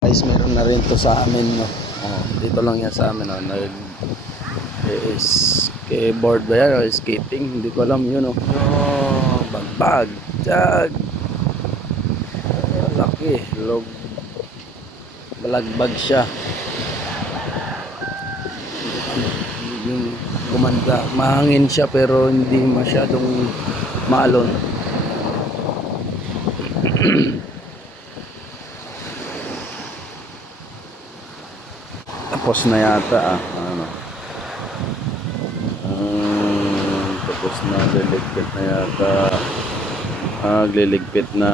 Guys, meron na rin to sa amin, no. Oh, dito lang yan sa amin, no. Nag is skateboard ba yan o skating? Hindi ko alam yun, no. Oh, bagbag, jag. Laki, log. Balagbag siya. Yung kumanda. Mahangin siya pero hindi masyadong maalon. Tapos na yata ah. Ano? Ah, tapos na liligpit na yata. Ah, liligpit na.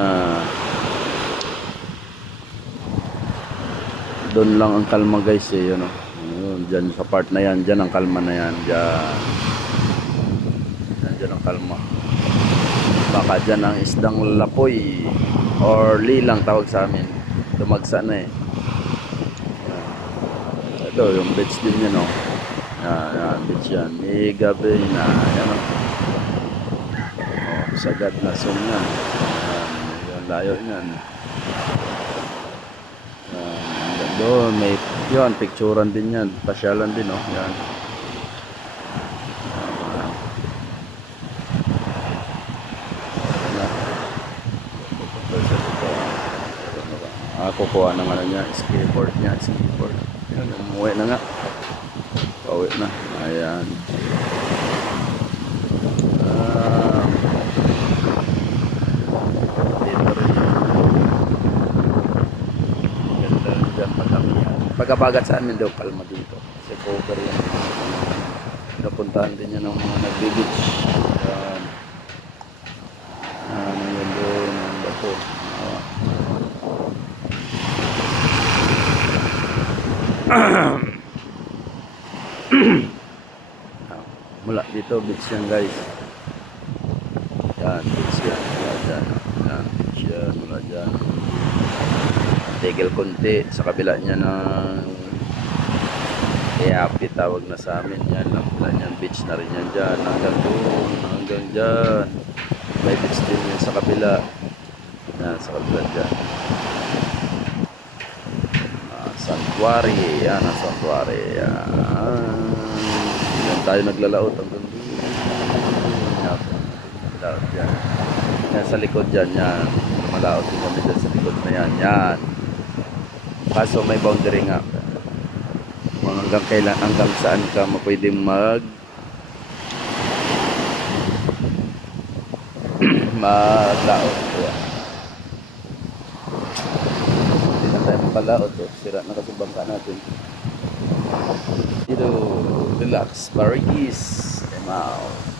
Doon lang ang kalma guys eh, yun oh. Ayun, dyan sa part na yan, dyan ang kalma na yan, dyan. Dyan, dyan ang kalma. Baka dyan ang isdang lapoy or lilang tawag sa amin. Dumagsa na eh. Ito, yung beach din yan, oh. Yan, yan, beach yan. May gabi na, yan, oh. oh na song yan. Yan, yan, layo yan. Yan, hanggang doon, may, yun, picturean din yan. Pasyalan din, oh. Yan. Yan. Ah, kukuha ng niya, skateboard niya, skateboard. Yan, umuwi na nga. Pauwi na. Ayan. Ah, dito rin. Ganda rin dyan, madami yan. Pagkabagat kalma dito. Kasi cover yan. Napuntahan din yan ng mga nagbe-beach. Yan. Ano yun doon, ang bato. Ah. Ah, mula dito beach yan guys. Yan beach yan. Mula dyan. Yan beach yan. Mula dyan. Tigil konti sa kabila niya ng Eapi tawag na sa amin yan. Ang kabila niyan beach na rin yan dyan. Hanggang doon hanggang dyan. May beach din yan sa kabila. Yan sa kabila dyan Sanctuary. Yan ang sanctuary. Yan. Yan tayo naglalaot hanggang doon. Yan. Yan. Yan sa likod dyan. Yan. Malaot din kami dyan sa likod na yan. Yan. Kaso may boundary nga. Kung hanggang kailan, hanggang saan ka mapwedeng mag maglaot. Yan. Hindi na tayo makalaot. Oh. Sira na kasi natin. Dito, relax, barigis, emaw.